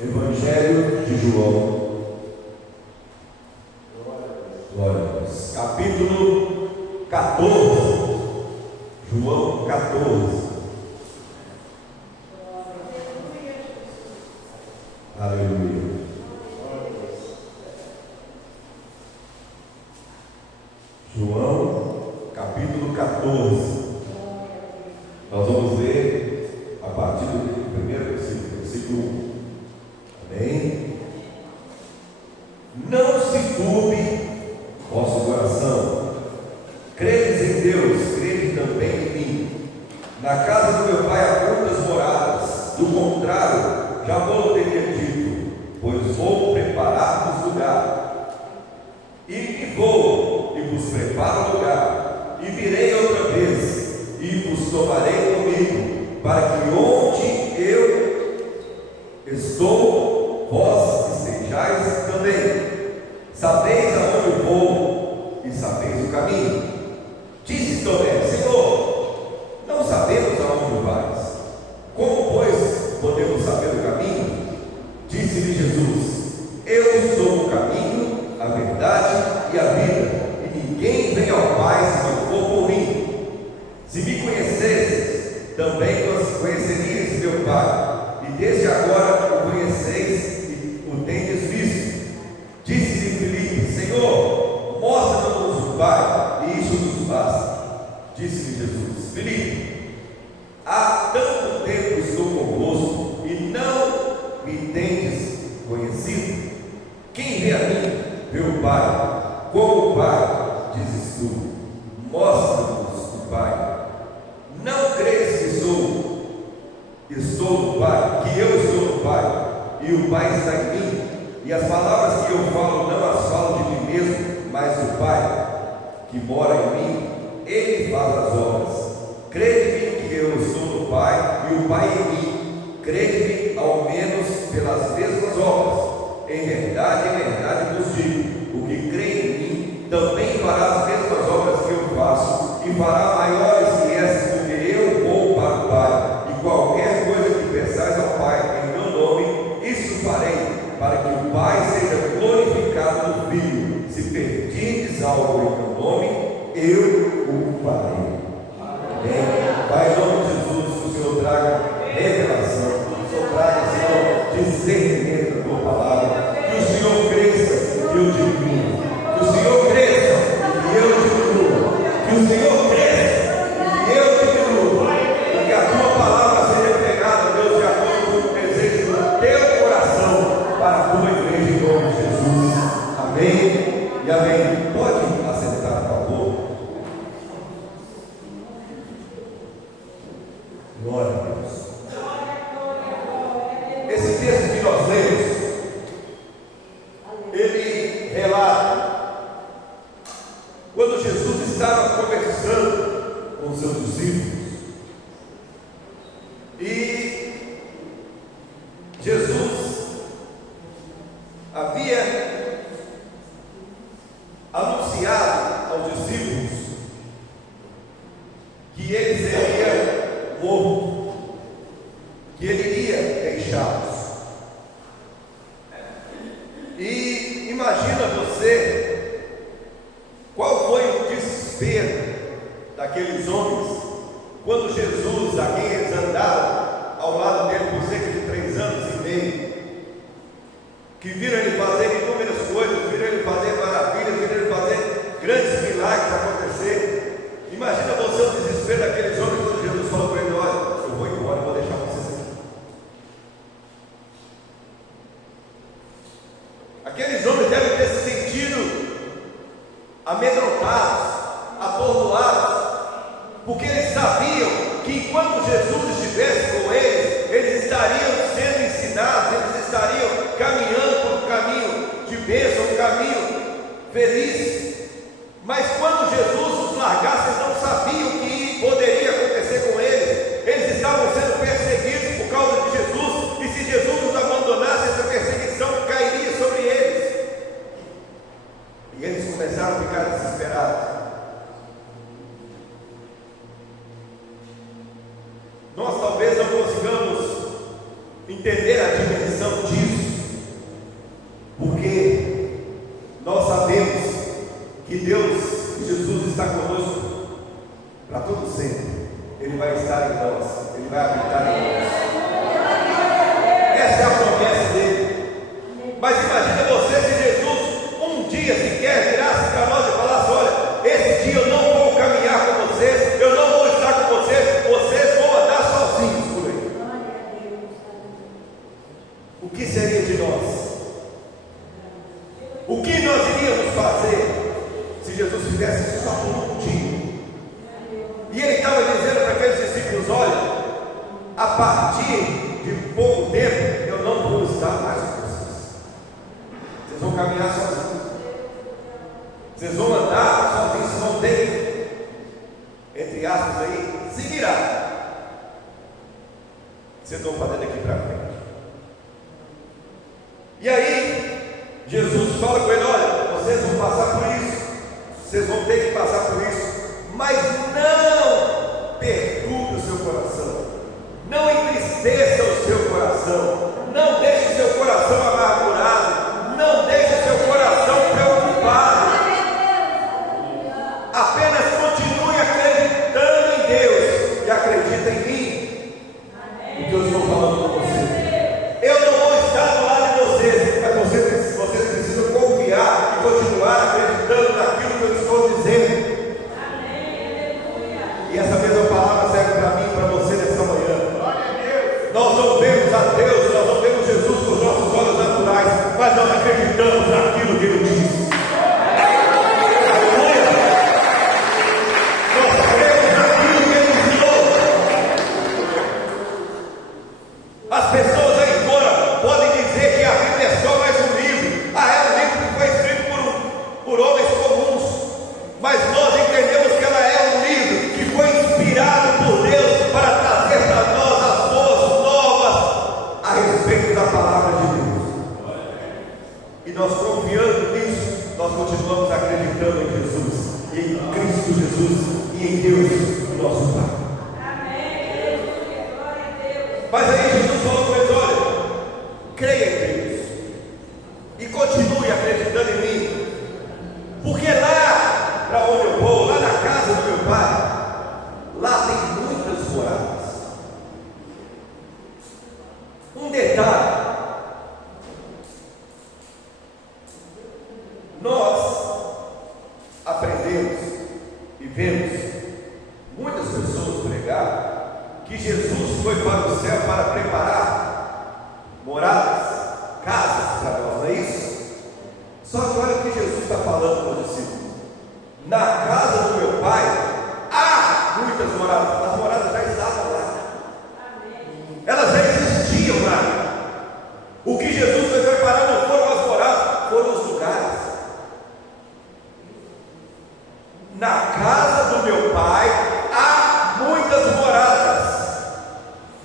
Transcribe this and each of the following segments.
Evangelho de João, glória a Deus, capítulo 14, João 14, aleluia. João capítulo 14, nós vamos ler a partir do primeiro versículo, versículo 1. Amém? Não se turbe vosso coração, credes em Deus, crede também em mim. Na casa do meu pai há muitas moradas, do contrário, já vou teria dito, pois vou preparar-vos lugar. E vou e vos preparo lugar, e virei outra vez, e vos tomarei comigo, para que onde eu estou, vós estejais também. Sabeis aonde vou, e sabeis o caminho. Disse Tomé: Senhor, não sabemos aonde vais. Como, pois, podemos saber o caminho? Disse-lhe Jesus: Eu sou o caminho, a verdade e a vida, e ninguém vem ao Pai se não for por mim. Se me conhecesses, também conhecerias meu Pai, e desde agora o conheceis e o tendes visto. Disse-lhe Filipe: Senhor, mostra-nos o Pai, e isso nos basta. Disse-lhe Jesus: Filipe, há tanto tempo estou convosco, e não me tendes conhecido? Quem vê a mim, vê o Pai. Como o Pai, dizes tu, mostra-nos o Pai. Não crees que estou no Pai, que eu estou no Pai, e o Pai está em mim, e as palavras que eu falo não as falo de mim mesmo, mas do Pai que mora em mim, Ele faz as obras. Crede-me que eu estou no Pai, e o Pai em mim. Crede-me ao menos pelas mesmas obras. Em verdade vos digo, o que crê em mim também fará as mesmas obras que eu faço, e fará maiores que essas, porque eu vou para o Pai. E qualquer coisa que peçais ao Pai em meu nome, isso farei, para que o Pai seja glorificado no Filho. Se pedirdes algo em meu nome, eu o farei. Amém. Pai, em nome de Jesus, que o Senhor traga revelação, que o Senhor traga, Senhor, discernimento da tua palavra, que o Senhor cresça e eu diminua, que o Senhor cresça e eu diminua, que o Senhor cresça e eu diminua, e que a tua palavra seja pregada, Deus, de acordo com o desejo do teu coração para a tua igreja, em nome de Jesus. Amém e amém. Pode assentar, por favor. Glória a Deus. Esse texto que nós lemos, ele relata quando Jesus estava conversando com os seus discípulos, e Jesus havia anunciado aos discípulos que ele seria morto, que ele iria deixá-los. E imagina você qual foi o desespero daqueles homens quando Jesus, a quem eles andaram ao lado dele por cerca de 3 anos e meio, que viram ele fazer inúmeras coisas, viram ele fazer maravilhas, viram ele fazer grandes milagres acontecer. Imagina você o desespero daqueles homens quando Jesus falou para ele: olha, eu vou embora, eu vou deixar vocês aqui. Aqueles homens devem ter se sentido amedrontados, atordoados, porque eles sabiam que enquanto Jesus estivesse com eles, eles estariam sendo ensinados, eles estariam caminhando por um caminho de bênção, um caminho feliz. Mas quando Jesus os largasse, eles não sabiam o que poderia acontecer com eles. Eles estavam sendo perseguidos talvez não consigamos entender a dimensão disso, porque nós sabemos que Deus, Jesus está conosco para todo sempre. Ele vai estar em nós, Ele vai habitar em nós. Essa é a promessa dele. Mas imagina você se Jesus um dia sequer virasse para nós e falasse: olha, esse dia eu não vou caminhar com vocês, eu não vou estar com vocês, vocês vão andar sozinhos por aí. O que seria de nós? O que nós iríamos fazer se Jesus fizesse isso só por um dia? E ele estava dizendo para aqueles discípulos: olha, a partir de pouco tempo eu não vou estar mais com vocês. Vocês vão caminhar sozinhos. Vocês vão andar sozinhos, vocês vão ter, entre aspas aí, se virar. Vocês vão fazer daqui para frente. E aí, Jesus fala com ele: olha, vocês vão passar por isso, vocês vão ter que passar por isso, mas não perturbe o seu coração, não entristeça o seu coração, não deixe o seu coração amargurado, não deixe o seu coração preocupado, apenas continue acreditando em Deus e acredita em mim, porque eu estou falando com você. Eu não vou estar do lado de vocês, mas vocês precisam confiar e continuar acreditando naquilo que eu estou dizendo. E essa mesma palavra serve para mim e para você nessa manhã. Nós não vemos a Deus, nós não vemos Jesus com os nossos olhos naturais, mas nós acreditamos naquilo que Ele diz. Nós cremos naquilo que Ele ensinou. As pessoas aí fora podem dizer que a Bíblia é só mais um livro. É um livro que foi escrito por homens comuns, mas nós entendemos que ela é um livro que foi inspirado por Deus para trazer para nós as boas novas a respeito da palavra de Deus. E nós, confiando nisso, nós continuamos acreditando em Jesus, e em Cristo Jesus, e em Deus, nosso Pai. Mas aí Jesus falou com eles: olha, creia em Deus e continue acreditando em mim, porque lá para onde eu vou, lá na casa do meu Pai, lá tem muitas moradas. Um detalhe: nós aprendemos e vemos muitas pessoas pregar que Jesus foi para o céu para preparar moradas, casas para nós, não é isso? Só que olha o que Jesus está falando para os discípulos: na casa do meu Pai há muitas moradas. As moradas já estavam lá, elas já existiam lá. O que Jesus foi preparar não foram as moradas, foram os lugares. Na casa do meu Pai há muitas moradas.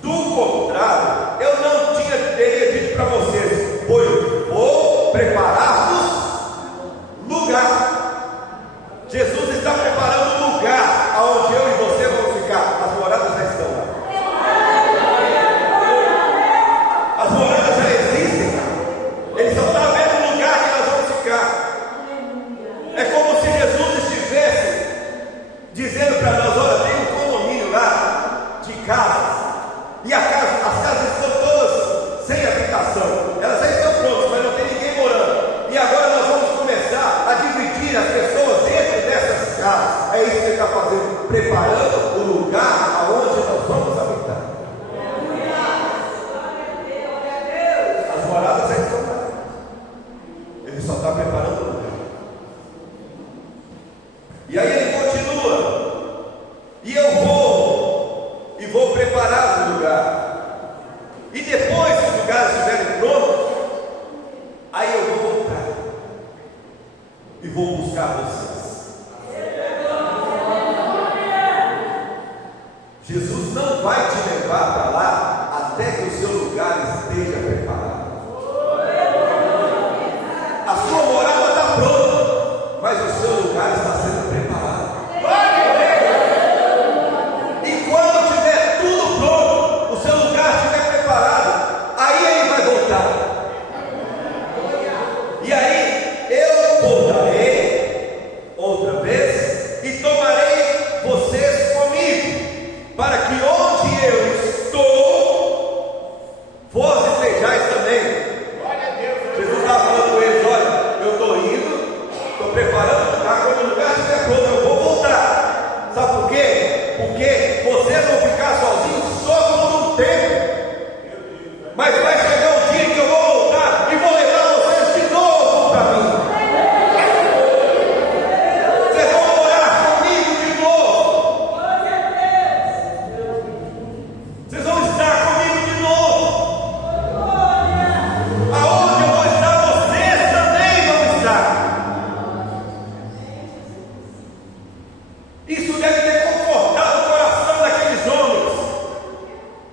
Do contrário, eu não teria dito para vocês: pois vou preparar-vos lugar. Jesus está preparando um lugar aonde eu e você vamos ficar. As moradas já estão lá. As moradas já existem. Ele só está vendo o lugar que nós vamos ficar. É como se Jesus estivesse dizendo para nós: olha, tem um condomínio lá de casas, e as casas estão todas sem habitação, elas já estão prontas, mas não tem ninguém morando, e agora nós vamos começar a dividir as pessoas dentro dessas casas. É isso que Ele está fazendo, preparando o lugar aonde nós vamos habitar. As moradas já estão lá, Ele só está preparando o lugar. E aí Ele continua: e eu vou preparar o lugar.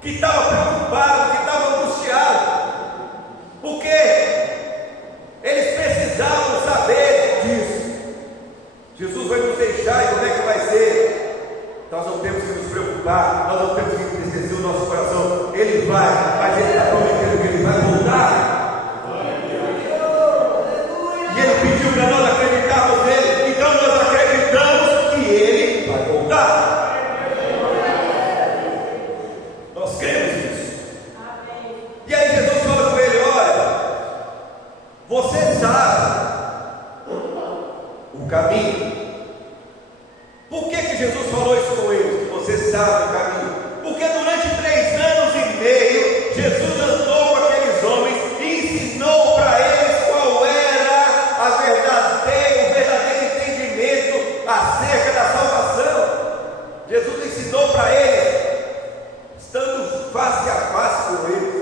que estava preocupado, que estava angustiado, porque eles precisavam saber disso. Jesus vai nos deixar, e como é que vai ser? Nós não temos que nos preocupar, nós não temos que entristecer o nosso coração. Ele vai, mas Ele está prometendo que Ele vai voltar. E Ele pediu para nós acreditarmos nele, então nós acreditamos que Ele vai voltar. Nós cremos nisso. E aí Jesus fala com ele: olha, você sabe o caminho. Por que Jesus falou isso com eles? Que você sabe o caminho. Porque durante 3 anos e meio Jesus andou com aqueles homens e ensinou para eles qual era o verdadeiro entendimento acerca da salvação. Jesus ensinou para eles, estando face a face com eles: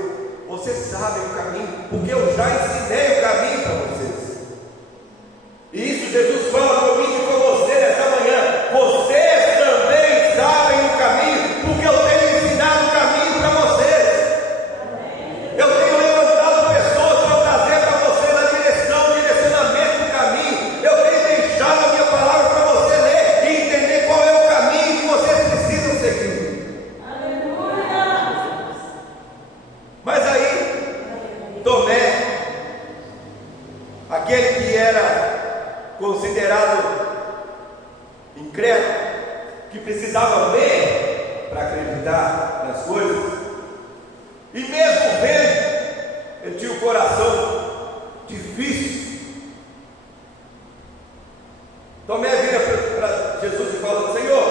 vocês sabem o caminho, porque eu já ensinei o caminho para vocês. E isso Jesus fala comigo e com você nessa manhã: vocês também sabem o caminho, porque eu tenho ensinado o caminho para vocês. Eu tenho levantado pessoas para trazer para vocês a direção, o direcionamento do caminho. Eu tenho deixado a minha palavra para você ler e entender qual é o caminho que vocês precisam seguir. Mas aí, Tomé, aquele que era considerado incrédulo, que precisava ver para acreditar nas coisas, e mesmo vendo, ele tinha o coração difícil. Tomé vira para Jesus e fala: Senhor,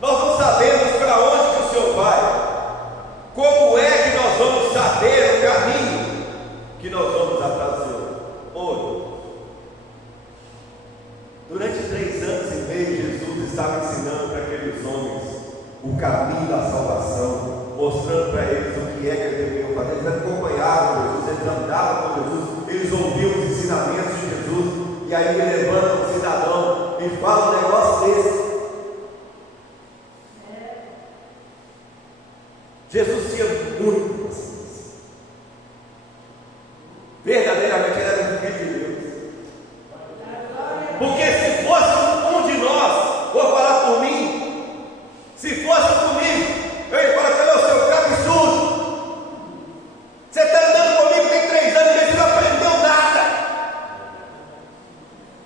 nós não sabemos para onde que o Senhor vai. Como é que nós vamos saber o caminho que nós vamos atrás do Senhor? Durante 3 anos e meio, Jesus estava ensinando para aqueles homens o caminho da salvação, mostrando para eles o que é que eles deveriam fazer. Eles acompanhavam Jesus, eles andavam com Jesus, eles ouviam os ensinamentos de Jesus. E aí ele levanta um cidadão e fala um negócio desse. Jesus tinha muito paciência. Verdadeiramente ele era um filho de Deus. Porque se fosse um de nós, vou falar por mim, se fosse comigo, eu ia falar: cadê o seu absurdo? Você está andando comigo tem 3 anos e você não aprendeu nada.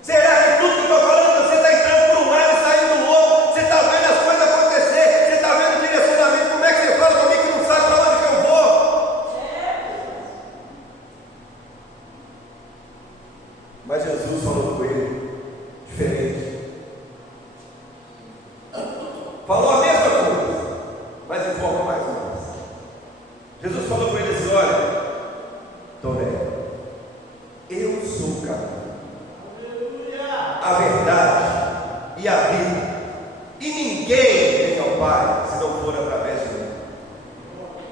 Será que tudo que eu estou falando você está entrando por um lado e saindo do outro? Você está vendo as coisas acontecer, você está vendo o direcionamento? Como é que você fala comigo que não sabe para onde que eu vou? Mas Jesus falou com ele diferente. Falou a mesma coisa, mas de forma mais ou menos. Jesus falou com ele assim: olha, Tomé, eu sou o caminho, a verdade e a vida, e ninguém vem ao Pai se não for através de mim.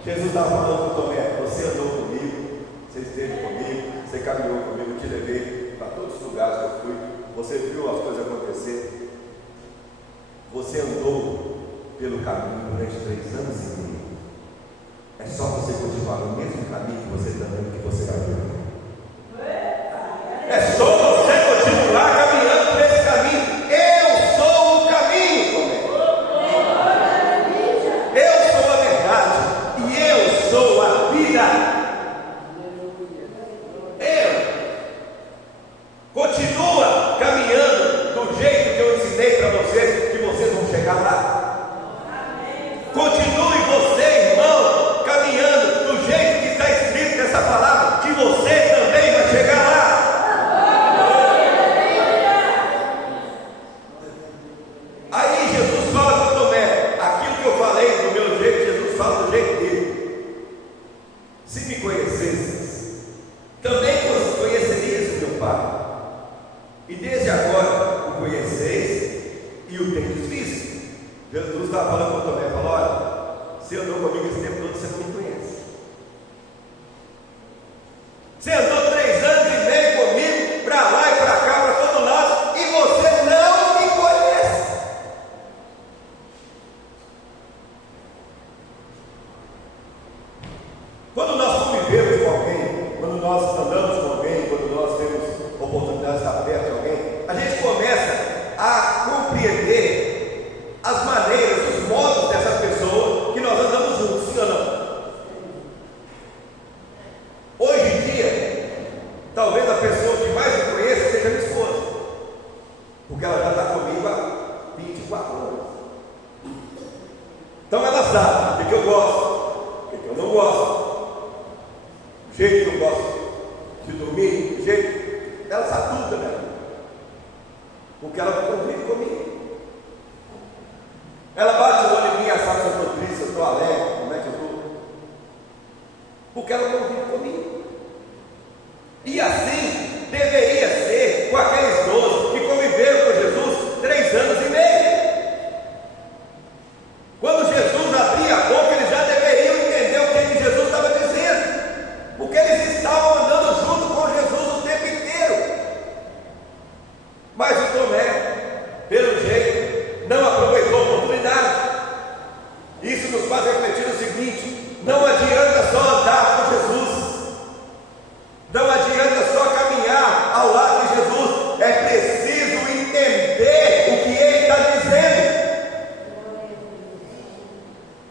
Jesus estava falando com Tomé: você andou comigo, você esteve comigo, você caminhou comigo, eu te levei para todos os lugares que eu fui, você viu as coisas acontecer, você andou pelo caminho durante 3 anos e meio. É só você continuar no mesmo caminho que você está andando, que você vai ver. É só você continuar caminhando por esse caminho. Eu sou o caminho, eu sou a verdade e eu sou a vida. Continua caminhando do jeito que eu ensinei para vocês, que vocês vão chegar lá. Continue você, irmão, caminhando do jeito que está escrito nessa palavra, que você também vai chegar lá. Aí Jesus fala com Tomé, aquilo que eu falei do meu jeito, Jesus fala do jeito dele. Se me conhecesses, também conhecerias o meu Pai. E desde agora o conheceis e o tendes visto. Jesus estava falando com Tomé, falou: olha, você andou comigo esse tempo todo, você não me conhece. Você andou 3 anos e meio comigo, para lá e para cá, para todo lado, e você não me conhece. não gosta. O jeito que eu gosto de dormir, o jeito, ela sabe tudo, né? Porque ela convive comigo. Ela bate o olho em mim e sabe se eu estou triste, se eu estou alegre, como é que eu estou. Porque ela convive comigo. E assim deveria ser com aqueles 12 que conviveram com Jesus 3 anos e meio. Quando Jesus abria a boca, eles já deveriam entender o que Jesus estava dizendo, porque eles estavam andando junto com Jesus o tempo inteiro. Mas o Tomé, pelo jeito, não aproveitou a oportunidade. Isso nos faz refletir o seguinte: não adianta só andar com Jesus, não adianta só caminhar ao lado de Jesus, é preciso entender o que Ele está dizendo.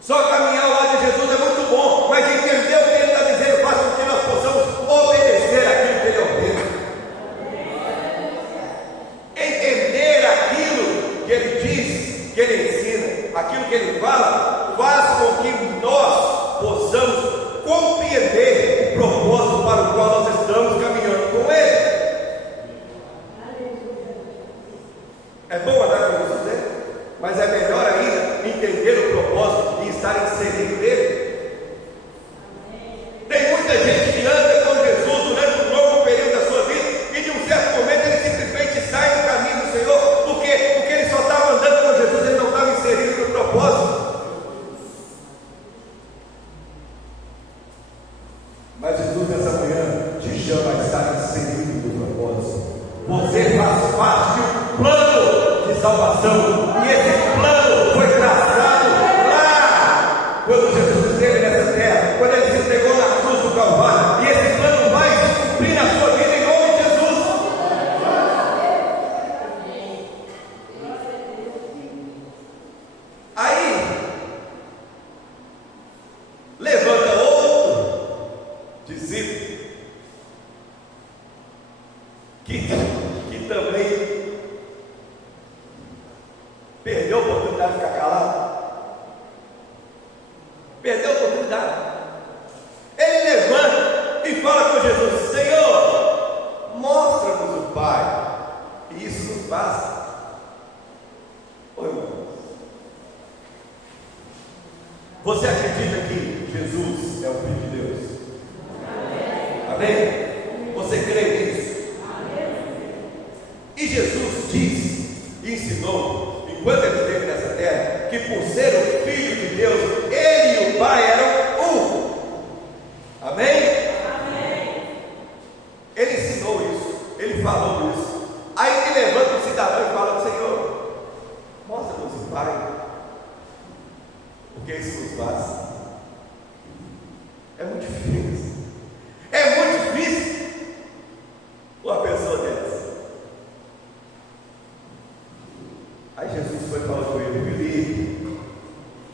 Só caminhar ao lado de Jesus é muito bom, mas entender o que Ele está dizendo faz com que nós possamos obedecer aquilo que Ele ordena. Entender aquilo que Ele diz, que Ele ensina, aquilo que Ele fala, faz com que nós possamos compreender o propósito para o qual nós estamos caminhando com Ele. É bom andar com Jesus, mas é melhor ainda entender o propósito e estar inserido nele. Tem muita gente que anda com Jesus durante um longo período da sua vida e de um certo momento ele simplesmente sai do caminho do Senhor, porque ele só estava andando com Jesus, ele não estava inserido no propósito. Mas Jesus nessa manhã te chama a estar inserido no propósito. Você faz parte de um plano de salvação, e esse plano foi traçado lá quando Jesus esteve nessa terra, quando Ele se entregou na cruz do Calvário, e esse plano vai se cumprir na sua vida em nome de Jesus. Aí levanta outro discípulo que também perdeu a oportunidade de ficar calado. Perdeu a oportunidade. Ele levanta e fala com Jesus: Senhor, mostra-nos o Pai, e isso nos basta. Ô irmão, você acredita que Jesus é o Filho de Deus? Amém? Você crê nisso? E Jesus disse e ensinou, enquanto Ele esteve nessa terra, que por ser o Filho de Deus, Ele e o Pai eram um. Amém? Ele ensinou isso, Ele falou isso. Aí Ele levanta o cidadão e fala: Senhor, mostra-nos o Pai, porque isso nos basta. É muito difícil. É muito difícil uma pessoa dessa. Aí Jesus foi falar com ele: Filipe,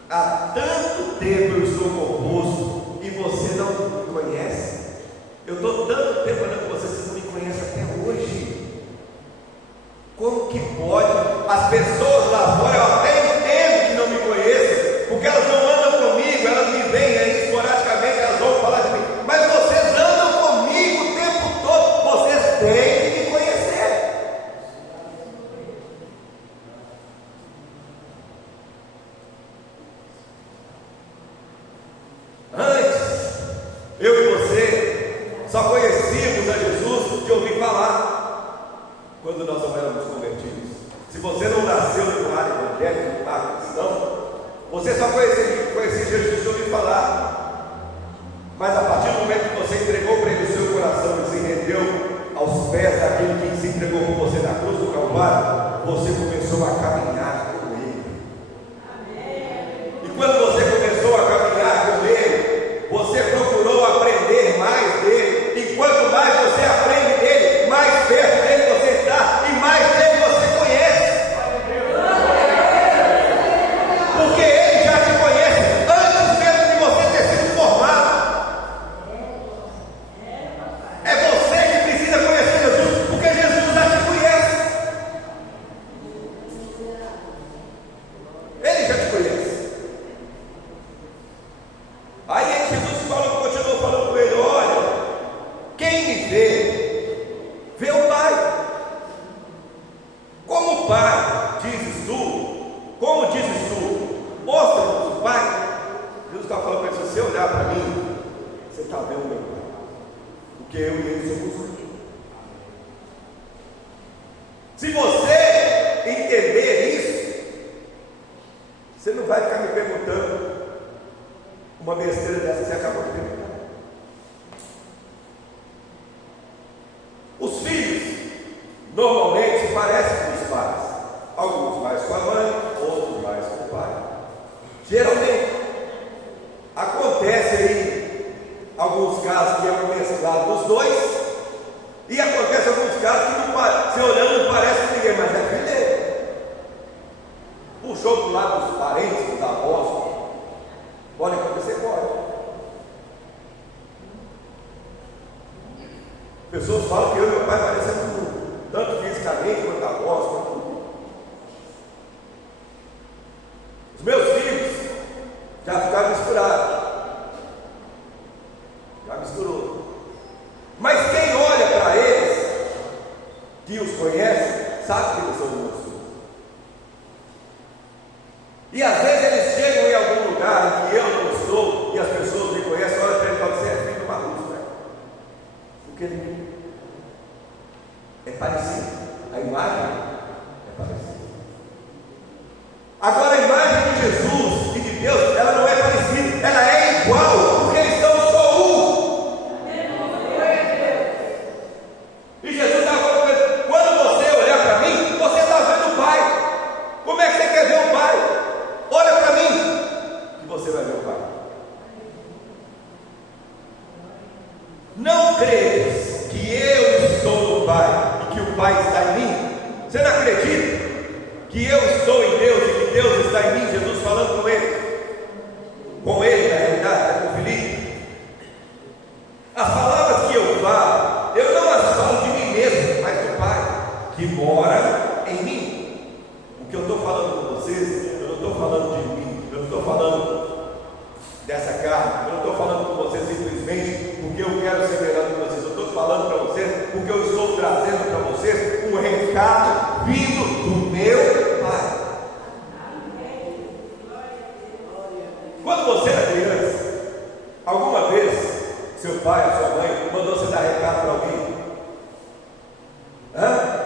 há tanto tempo eu estou convosco e você não me conhece. Eu estou tanto tempo andando com você, você não me conhece até hoje. Como que pode? As pessoas lá fora, eu até entendo que não me conheçam, porque elas não andam comigo, elas me veem aí esporadicamente, elas vão falar de mim, mas vocês andam comigo o tempo todo, vocês têm que me conhecer. Antes, eu e você só conhecíamos a Jesus de ouvir falar, quando nós não éramos convertidos. Se você não nasceu no lar evangélico, no lar cristão, você só conhecia Jesus de ouvir falar. Mas a partir do momento que você entregou para Ele o seu coração e se rendeu aos pés daquele que se entregou por você na cruz do Calvário, você começou a caminhar com Ele. E quando você começou a caminhar com Ele, você procurou aprender mais dele. E quanto mais você aprende dele, mais perto dele você está e mais dele você conhece. Porque Ele já te conhece antes mesmo de você ter sido formado. É você que precisa conhecer Jesus, porque Jesus já te conhece. você olhar para mim, você está vendo meu Pai, porque eu e ele somos um. Se você entender isso, você não vai ficar me perguntando uma besteira dessa que você acabou de perguntar. Os filhos normalmente se parecem com os pais, alguns mais com a mãe, outros mais com o pai. Geralmente acontece aí alguns casos que é um mesclado dos dois, e acontece alguns casos que você olhando não parece com ninguém, mas é filho dele. Puxou para o lado dos parentes, dos avós. Pode acontecer, pode. Pessoas falam que eu e meu pai parecemos muito, tanto fisicamente quanto a voz, quanto tudo. Os meus filhos já ficaram misturados. Já misturou. Mas quem olha para eles, que os conhece, sabe que eles são meus filhos. E às vezes eles chegam em algum lugar em que eu não estou, e as pessoas me conhecem, olham para ele e falam: você é filho do Marluxo, né? Porque ele é parecido, a imagem é parecida. Agora a imagem de Jesus e de Deus, ela não é parecida, ela é igual, porque eles são só um. E Jesus está falando: quando você olhar para mim, você está vendo o Pai. Como é que você quer ver o Pai? Olha para mim, que você vai ver o Pai. Não crees que eu estou no Pai e que o Pai está em mim? Você não acredita que eu estou em Deus e que Deus está em mim? Jesus falando com ele na realidade, com Filipe. As palavras que eu falo, eu não as falo de mim mesmo, mas do Pai que mora em mim. O que eu estou falando com vocês, eu não estou falando de mim, eu não estou falando dessa carne, eu não estou falando com vocês simplesmente porque eu quero ser melhor que vocês. Eu estou falando para vocês porque eu estou trazendo para vocês um recado vindo do meu Pai. Quando você era criança, alguma vez seu pai ou sua mãe mandou você dar recado para alguém?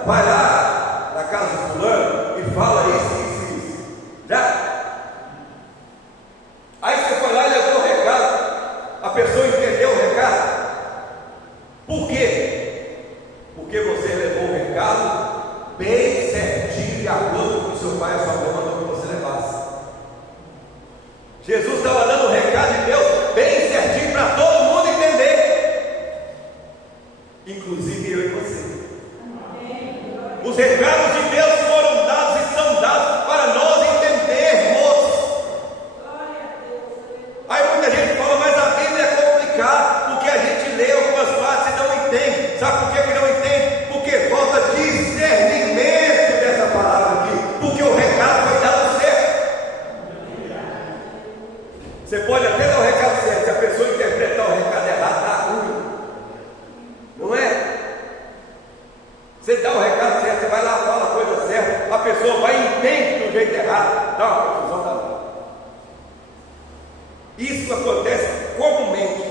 Vai lá na casa do fulano e fala isso. Já? Aí você foi lá e levou o recado. A pessoa entendeu o recado. Por quê? Porque você levou o recado bem certinho, de acordo com o que seu pai ou sua mãe mandou que você levasse. Jesus estava dando o recado de Deus bem certinho para todo mundo entender, inclusive eu e você. Os recados de Deus foram dados e são dados para nós entendermos. Aí muita gente fala: mas a Bíblia é complicada, porque a gente lê algumas partes e não entende. Sabe por que não entende? Porque falta discernimento dessa palavra aqui, porque o recado foi dado certo. Você pode até dar o recado certo, se a pessoa interpretar o recado errado, está ruim, não é? Você dá o recado certo, você vai lá, fala a coisa certa, a pessoa vai e entende do jeito errado, dá uma confusão danada. Isso acontece comumente.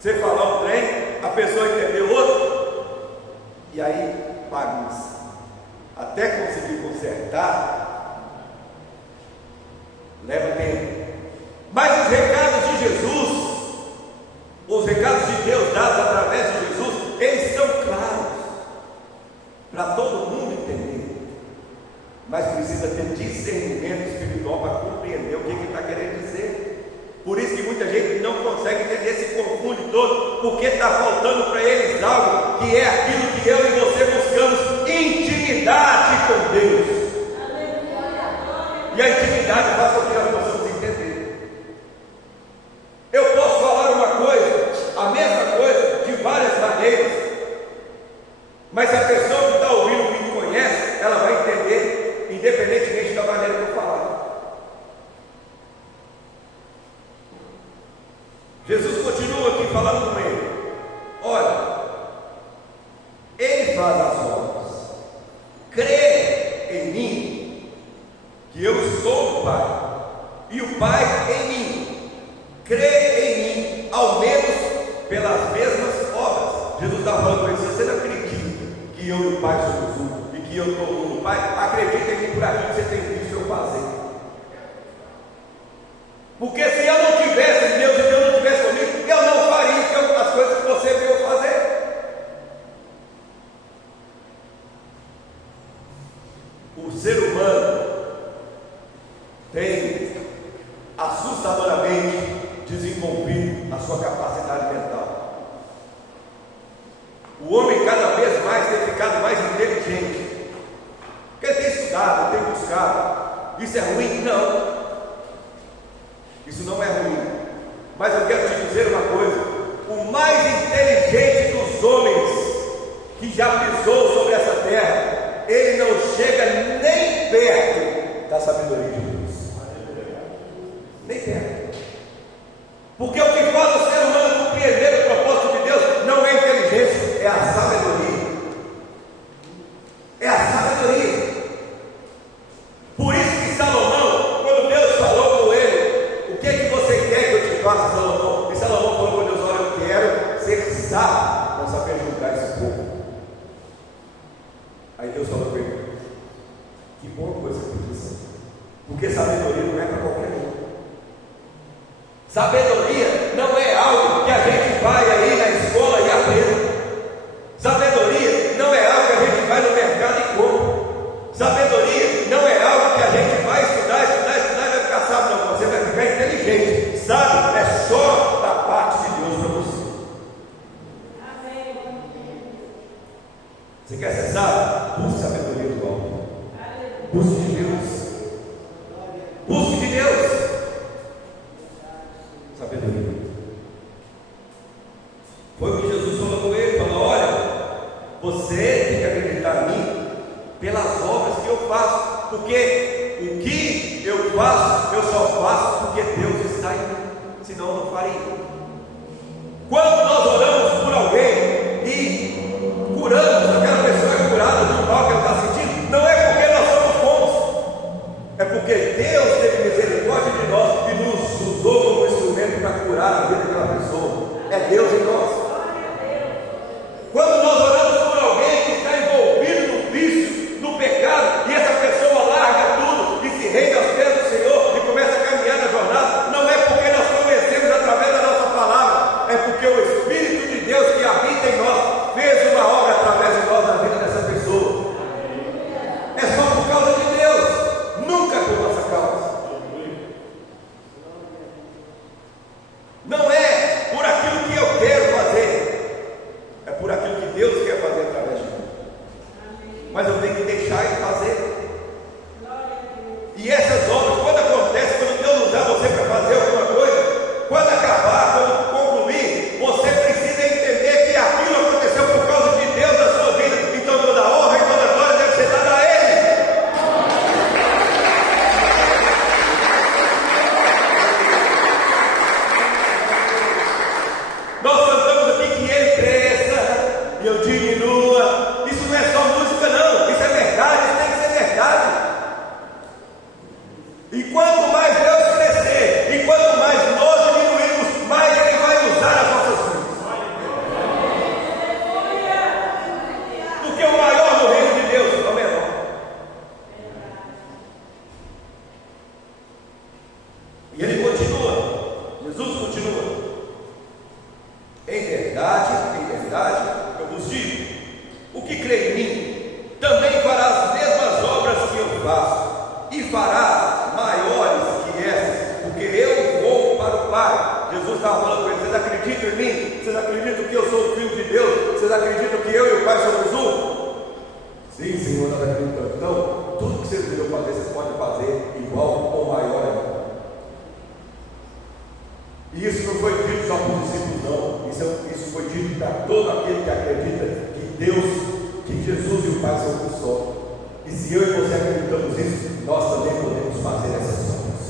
Você falar um trem, a pessoa entendeu outro, e aí bagunça. Até conseguir consertar, leva tempo. Mas os recados de Jesus, os recados de Deus dados através de Jesus, eles são claros para todo mundo entender, mas precisa ter discernimento espiritual para compreender o que ele está querendo dizer. Por isso que muita gente não consegue entender, se confunde todo, porque está faltando para eles algo que é aquilo que eu e você buscamos: intimidade com Deus. E a intimidade faz com que nós possamos entender. Eu posso falar uma coisa, a mesma coisa, de várias maneiras, mas se a pessoa que está ouvindo me conhece, ela vai entender, independentemente da maneira que eu falar. Jesus continua aqui falando com ele: olha, ele faz as obras, crê em mim, que eu estou no Pai, e o Pai em mim. crê em mim, ao menos pelas mesmas obras. Jesus está falando com ele: você não acredita que eu e o Pai somos um, e que eu estou no Pai? Acredita em mim por aquilo que você tem visto eu fazer. Porque se eu não tivesse Deus e Deus não tivesse comigo, eu não faria as coisas que você veio fazer. O ser humano tem assustadoramente desenvolvido a sua capacidade mental. O homem cada vez mais tem ficado mais inteligente, porque tem estudado, tem buscado. Isso é ruim? Não. Isso não é ruim. Mas eu quero te dizer uma coisa: o mais inteligente dos homens que já pisou sobre essa terra, ele não chega nem perto da sabedoria de Deus. Nem perto. Porque o que faz o ser humano compreender o propósito de Deus não é a inteligência, é a sabedoria. É a sabedoria. Por isso que Salomão, quando Deus falou com ele: o que é que você quer que eu te faça, Salomão? E Salomão falou com Deus: olha, eu quero ser sábio para saber julgar esse povo. Aí Deus falou com ele: que boa coisa que você diz. Porque sabedoria não é para qualquer um. Sabedoria não é algo que a gente vai aí na escola e aprende. Sabedoria não é algo que a gente vai no mercado e compra. Sabedoria não é algo que a gente vai estudar e vai ficar sábio. Não, você vai ficar inteligente. Sábio é só da parte de Deus para você. Você quer ser sábio? Busque sabedoria do alto. Busque de Deus. Busque de Deus. Sabedoria. Foi o que Jesus falou com ele: falou, olha, você tem que acreditar em mim pelas obras que eu faço, porque o que eu faço, eu só faço porque Deus está em mim, senão eu não faria. Quando nós oramos por alguém e curamos, aquela pessoa é curada de um mal que ela está sentindo, não é porque nós somos bons, é porque Deus teve misericórdia de nós e nos usou como instrumento para curar a vida daquela pessoa. É Deus em nós. Quando nós oramos por alguém que está envolvido no vício, no pecado, e essa pessoa larga tudo e se rende aos pés do Senhor e começa a caminhar na jornada, não é porque nós conhecemos através da nossa palavra, é porque o Espírito de Deus que habita em nós fez uma obra através de nós na vida dessa pessoa. É só por causa de Deus, nunca por nossa causa. Não é por aquilo que eu quero fazer, é por aquilo que Deus quer fazer através de mim. Mas eu tenho que deixar Ele fazer. E essas obras, quando acontecem, quando Deus usar você para fazer alguma coisa, quando acabar, quando concluir, você precisa entender que aquilo aconteceu por causa de Deus na sua vida. Então toda a honra e toda a glória deve ser dada a Ele. Nós cantamos aqui que Ele cresça e eu diminua. Isso não é só música, não. Isso é verdade, isso tem que ser verdade. E quanto mais Deus crescer, e quanto mais nós diminuirmos, mais Ele vai usar as nossas vidas. Porque o maior no reino de Deus é o menor. E Ele continua, Jesus continua: em verdade, eu vos digo, o que crê em mim, também fará as mesmas obras que eu faço, e fará maiores que essas, porque eu vou para o Pai. Jesus estava falando com ele: vocês acreditam em mim? Vocês acreditam que eu sou o Filho de Deus? Vocês acreditam que eu e o Pai somos um? Sim, Senhor, nós acreditamos. Então, tudo que vocês viram fazer, vocês podem fazer igual ou maior ainda. E isso não foi dito só para os discípulos, não. Isso foi dito para todo aquele que acredita que Deus, que Jesus e o Pai são um só. E se eu e você acreditamos nisso, nós também podemos fazer essas obras.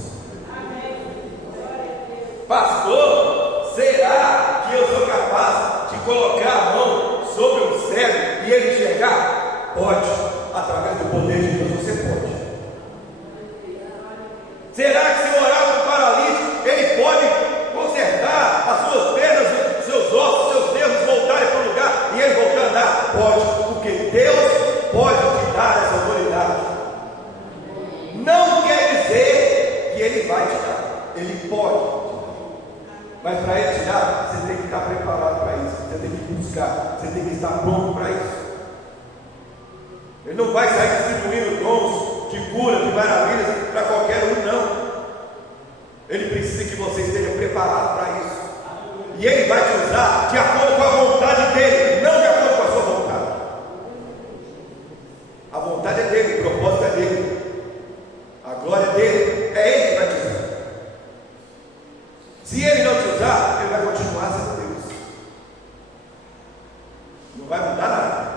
Pastor, será que eu sou capaz de colocar a mão sobre um cego e ele enxergar? Pode, através do poder de Deus você pode. Será que se eu orar para o paralítico, ele pode Ele pode. Mas para Ele te dar, você tem que estar preparado para isso. Você tem que buscar. Você tem que estar pronto para isso. Ele não vai sair distribuindo dons de cura, de maravilhas para qualquer um, não. Ele precisa que você esteja preparado para isso. E Ele vai te usar de acordo com a vontade dEle, não de acordo com a sua vontade. A vontade é dEle, o propósito é dEle, a glória é dEle, é Ele que vai te usar. Se Ele não te usar, Ele vai continuar sendo Deus. Não vai mudar nada.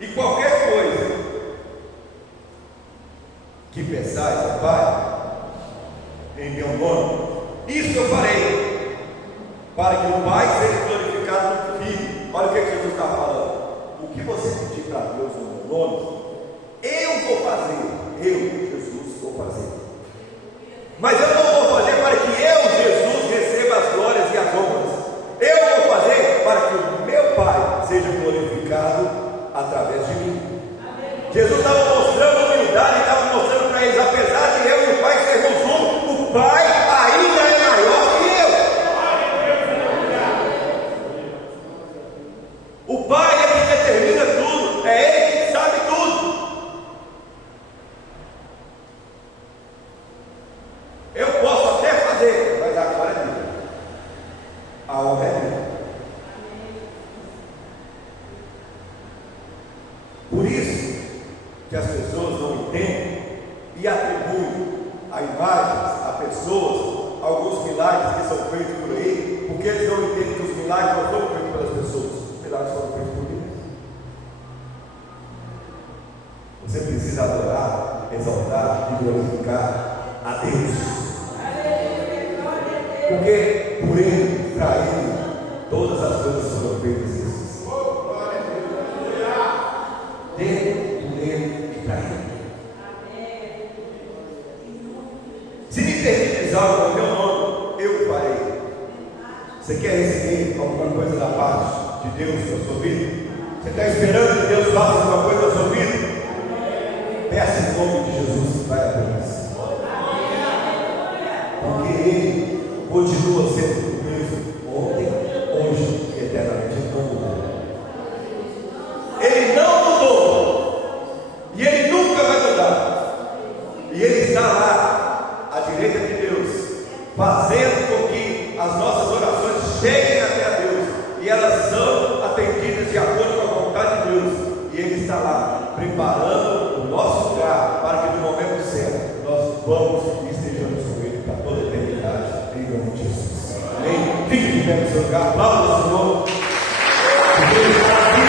E qualquer coisa que peçais ao Pai, em meu nome, isso eu farei, para que o Pai seja glorificado no Filho. Olha o que Jesus está falando. O que você pedir para Deus no meu nome, eu vou fazer. Eu, Jesus, vou fazer. Mas eu não vou fazer para que eu, Jesus, receba as glórias e as honras. Eu vou fazer para que o meu Pai seja glorificado através de mim. Jesus estava mostrando humildade, estava mostrando para eles, apesar de eu e o Pai sermos um, o Pai ainda é maior que eu. O Pai é quem determina tudo, é Ele que sabe tudo. Eu posso até fazer, mas a glória é dele, a honra é dele. Por isso que as pessoas não entendem e atribuem a imagens, a pessoas, alguns milagres que são feitos por aí, porque eles não entendem que os milagres não foram feitos pelas pessoas, os milagres foram feitos por Deus. Você precisa adorar, exaltar e glorificar a Deus, porque por Ele, para Ele, todas as coisas foram feitas. Dele, por Ele e para Ele. Se me permiteres algo no meu nome, eu farei. Você quer receber alguma coisa da parte de Deus na sua vida? Você está esperando que Deus faça alguma coisa na sua vida? Peça em nome de Jesus que vai acontecer. Porque Ele continua sendo o mesmo ontem, hoje e eternamente. Ele não mudou. Ele não mudou. E Ele nunca vai mudar. E Ele está lá, à direita de Deus, fazendo com que as nossas orações cheguem até a Deus. E elas são atendidas de acordo com a vontade de Deus. E Ele está lá, preparando o nosso lugar, para que no momento certo nós vamos e estejamos com Ele para toda a eternidade, em nome de Jesus. Amém? Fique de pé no seu lugar, aplauda o Senhor. Porque Ele está aqui.